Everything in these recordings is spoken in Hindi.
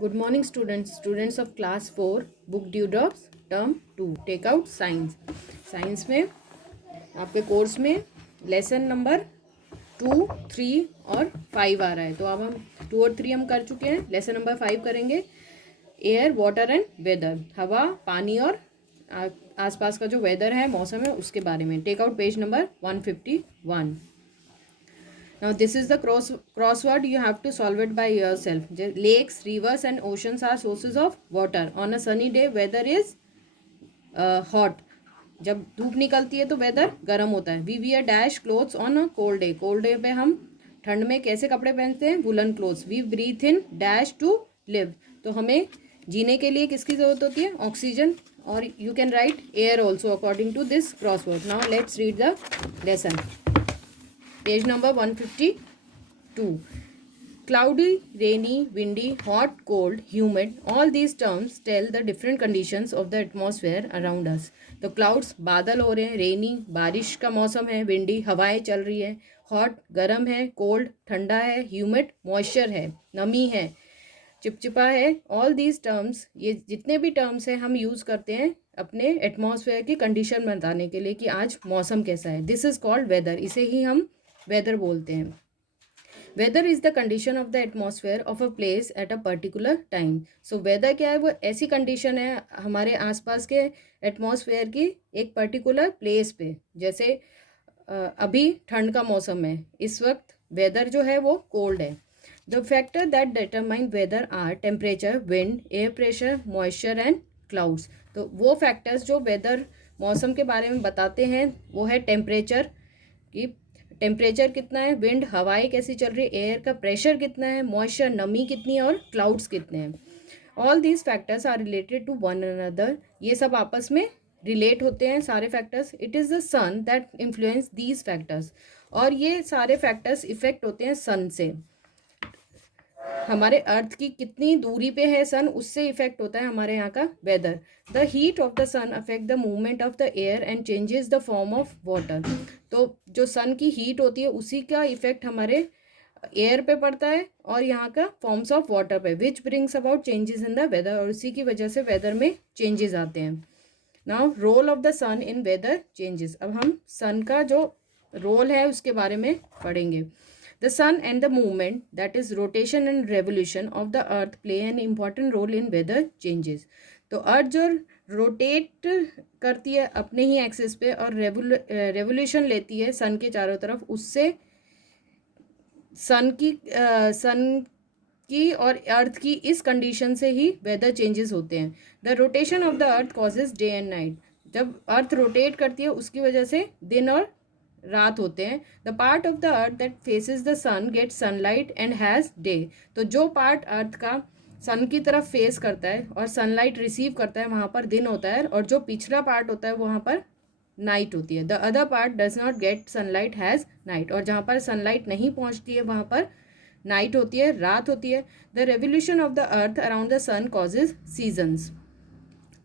Good morning, students. Students of class 4, book due drops, term 2. Take out science. Science में आपके कोर्स में लेसन नंबर 2, 3 और 5 आ रहा है. तो अब हम 2 और 3 हम कर चुके हैं. लेसन नंबर 5 करेंगे. Air, water and weather. हवा, पानी और आसपास का जो वेदर है, मौसम है, उसके बारे में. Take out page number 151. Now this is the crossword. You have to solve it by yourself. Lakes, rivers and oceans are sources of water. On a sunny day weather is hot. जब धूप निकलती है तो वेदर गर्म होता है. We wear dash clothes on a cold day. Cold day पे हम ठंड में कैसे कपड़े पहनते हैं? Woollen clothes. We breathe in dash to live. तो हमें जीने के लिए किसकी ज़रूरत होती है? ऑक्सीजन. और you can write air also according to this crossword. Now let's read the lesson. Page number 152. Cloudy, rainy, windy, hot, cold, humid. All these terms tell the different conditions of the atmosphere around us. तो clouds बादल हो रहे हैं, rainy बारिश का मौसम है, windy हवाएं चल रही है, hot गर्म है, cold ठंडा है, humid moisture है, नमी है, चिपचिपा है. ऑल दीज टर्म्स, ये जितने भी टर्म्स हैं हम यूज़ करते हैं अपने एटमॉस्फेयर की कंडीशन बताने के लिए कि आज मौसम कैसा है. This is called weather. इसे ही हम वेदर बोलते हैं. Weather is the condition of the atmosphere of a place at a particular time. So weather क्या है? वो ऐसी कंडीशन है हमारे आसपास के एटमॉस्फेयर की एक पर्टिकुलर प्लेस पे. जैसे अभी ठंड का मौसम है, इस वक्त वेदर जो है वो कोल्ड है. The factor that determine weather are temperature, wind, air pressure, moisture and clouds. तो वो फैक्टर्स जो वेदर मौसम के बारे में बताते हैं वो है टेम्परेचर कि टेम्परेचर कितना है, विंड हवाएं कैसी चल रही है, एयर का प्रेशर कितना है, मॉइस्चर नमी कितनी है और क्लाउड्स कितने हैं. All these factors are related to one another. ये सब आपस में रिलेट होते हैं सारे factors. It is the sun that influence these factors. और ये सारे फैक्टर्स इफेक्ट होते हैं सन से. हमारे अर्थ की कितनी दूरी पे है सन, उससे इफेक्ट होता है हमारे यहाँ का weather. The heat of the sun affect the movement of the air and changes the form of water. तो जो सन की हीट होती है उसी का इफेक्ट हमारे एयर पे पड़ता है और यहाँ का फॉर्म्स ऑफ वाटर पे, which brings about changes in the weather. और उसी की वजह से वेदर में चेंजेस आते हैं. Now role of the sun in weather changes. अब हम सन का जो रोल है उसके बारे में पढ़ेंगे. The sun and the movement, that is rotation and revolution of the earth, play an important role in weather changes. तो अर्थ जो रोटेट करती है अपने ही एक्सिस पे और रेवोल्यूशन लेती है सन के चारों तरफ, उससे सन की और अर्थ की इस कंडीशन से ही वेदर चेंजेस होते हैं. The rotation of the earth causes day and night. जब अर्थ रोटेट करती है उसकी वजह से दिन और रात होते हैं. The part of the earth that faces the sun get sunlight and has day. तो जो पार्ट अर्थ का सन की तरफ फेस करता है और सनलाइट रिसीव करता है वहाँ पर दिन होता है, और जो पिछला पार्ट होता है वहाँ पर नाइट होती है. The other part does not gate sunlight has night. और जहाँ पर सनलाइट नहीं पहुँचती है वहाँ पर नाइट होती है, रात होती है. The revolution of the earth around the sun causes seasons.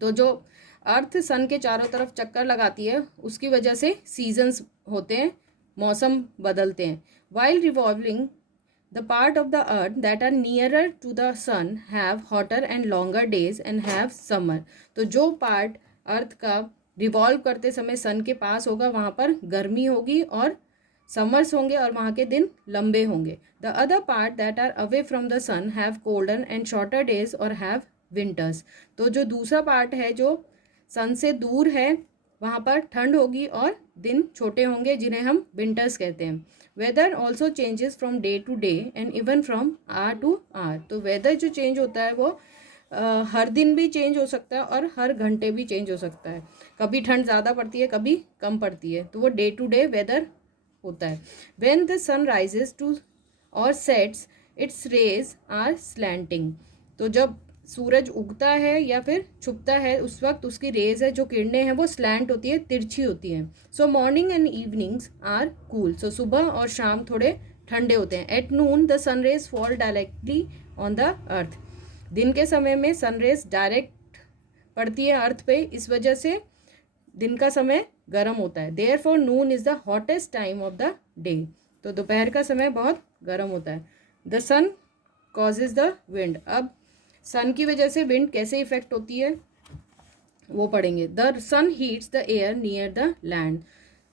तो जो अर्थ सन के चारों तरफ चक्कर लगाती है उसकी वजह से सीजन्स होते हैं, मौसम बदलते हैं. While revolving the part of the earth that are nearer to the sun have hotter and longer days and have summer. तो जो पार्ट अर्थ का रिवॉल्व करते समय सन के पास होगा वहाँ पर गर्मी होगी और समर्स होंगे और वहाँ के दिन लंबे होंगे. The other part that are away from the sun have colder and shorter days और हैव विंटर्स. तो जो दूसरा पार्ट है जो सन से दूर है वहाँ पर ठंड होगी और दिन छोटे होंगे जिन्हें हम विंटर्स कहते हैं. Weather also changes from day to day and even from hour to hour. तो वेदर जो चेंज होता है वो हर दिन भी चेंज हो सकता है और हर घंटे भी चेंज हो सकता है. कभी ठंड ज़्यादा पड़ती है, कभी कम पड़ती है. तो वो डे टू डे वेदर होता है. When the sun rises to और sets its rays are slanting. तो जब सूरज उगता है या फिर छुपता है उस वक्त उसकी रेज है, जो किरणें हैं वो स्लैंट होती है, तिरछी होती हैं. So morning and evenings are cool. So सुबह और शाम थोड़े ठंडे होते हैं. At noon the sun rays fall directly on the earth. दिन के समय में सन रेज डायरेक्ट पड़ती है अर्थ पे, इस वजह से दिन का समय गर्म होता है. Therefore noon is the hottest time of the day. तो दोपहर का समय बहुत गर्म होता है. The sun causes the wind. अब सन की वजह से विंड कैसे इफेक्ट होती है वो पढ़ेंगे। The sun heats the air near the land,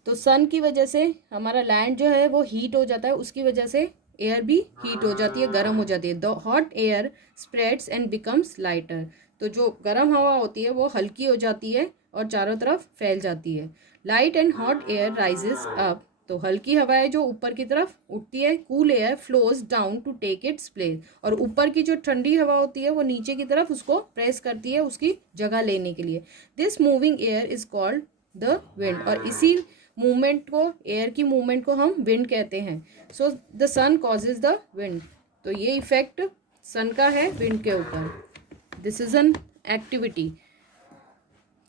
तो सन की वजह से हमारा लैंड जो है वो हीट हो जाता है, उसकी वजह से एयर भी हीट हो जाती है, गर्म हो जाती है। The hot air spreads and becomes lighter, तो जो गर्म हवा होती है वो हल्की हो जाती है और चारों तरफ फैल जाती है। Light and hot air rises up, तो हल्की हवा है जो ऊपर की तरफ उठती है। Cool air flows down to take its place, और ऊपर की जो ठंडी हवा होती है वो नीचे की तरफ उसको प्रेस करती है उसकी जगह लेने के लिए। This moving air is called the wind, और इसी मूवमेंट को, एयर की मूवमेंट को हम विंड कहते हैं। So the sun causes the wind, तो ये इफेक्ट सन का है विंड के ऊपर। This is an activity.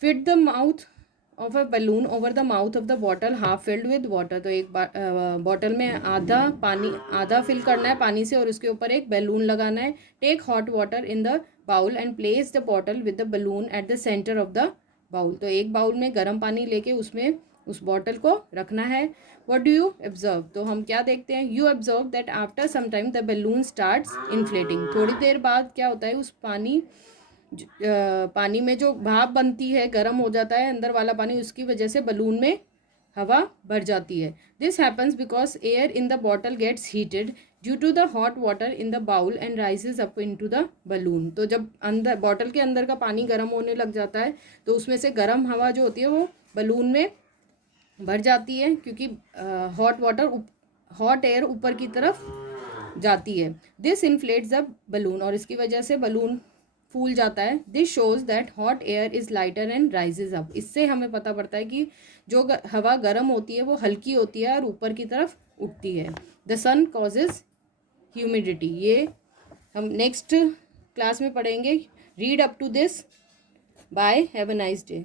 Fit the mouth of a balloon over the mouth of the bottle half filled with water, तो एक बॉटल में आधा फिल करना है पानी से और उसके ऊपर एक बैलून लगाना है। Take hot water in the bowl and place the bottle with the balloon at the centre of the bowl, तो एक बाउल में गर्म पानी लेके उसमें उस बॉटल को रखना है। व्हाट डू यू ऑब्जर्व, तो हम क्या देखते हैं, you observe that after some time the balloon starts inflating, थोड़ी देर बाद क्या होता है उस पानी में जो भाप बनती है, गर्म हो जाता है अंदर वाला पानी, उसकी वजह से बलून में हवा भर जाती है। This happens because air in the bottle gets heated due to the hot water in the bowl and rises up into the balloon, तो जब अंदर बॉटल के अंदर का पानी गर्म होने लग जाता है तो उसमें से गर्म हवा जो होती है वो बलून में भर जाती है, क्योंकि हॉट एयर ऊपर की तरफ जाती है। दिस इन्फ्लेट्स द बलून, और इसकी वजह से बलून फूल जाता है। This shows that hot air is lighter and rises up, इससे हमें पता पड़ता है कि जो हवा गर्म होती है वो हल्की होती है और ऊपर की तरफ उठती है। द सन कॉजेज ह्यूमिडिटी, ये हम नेक्स्ट क्लास में पढ़ेंगे। Read up to this. Bye, have a nice day.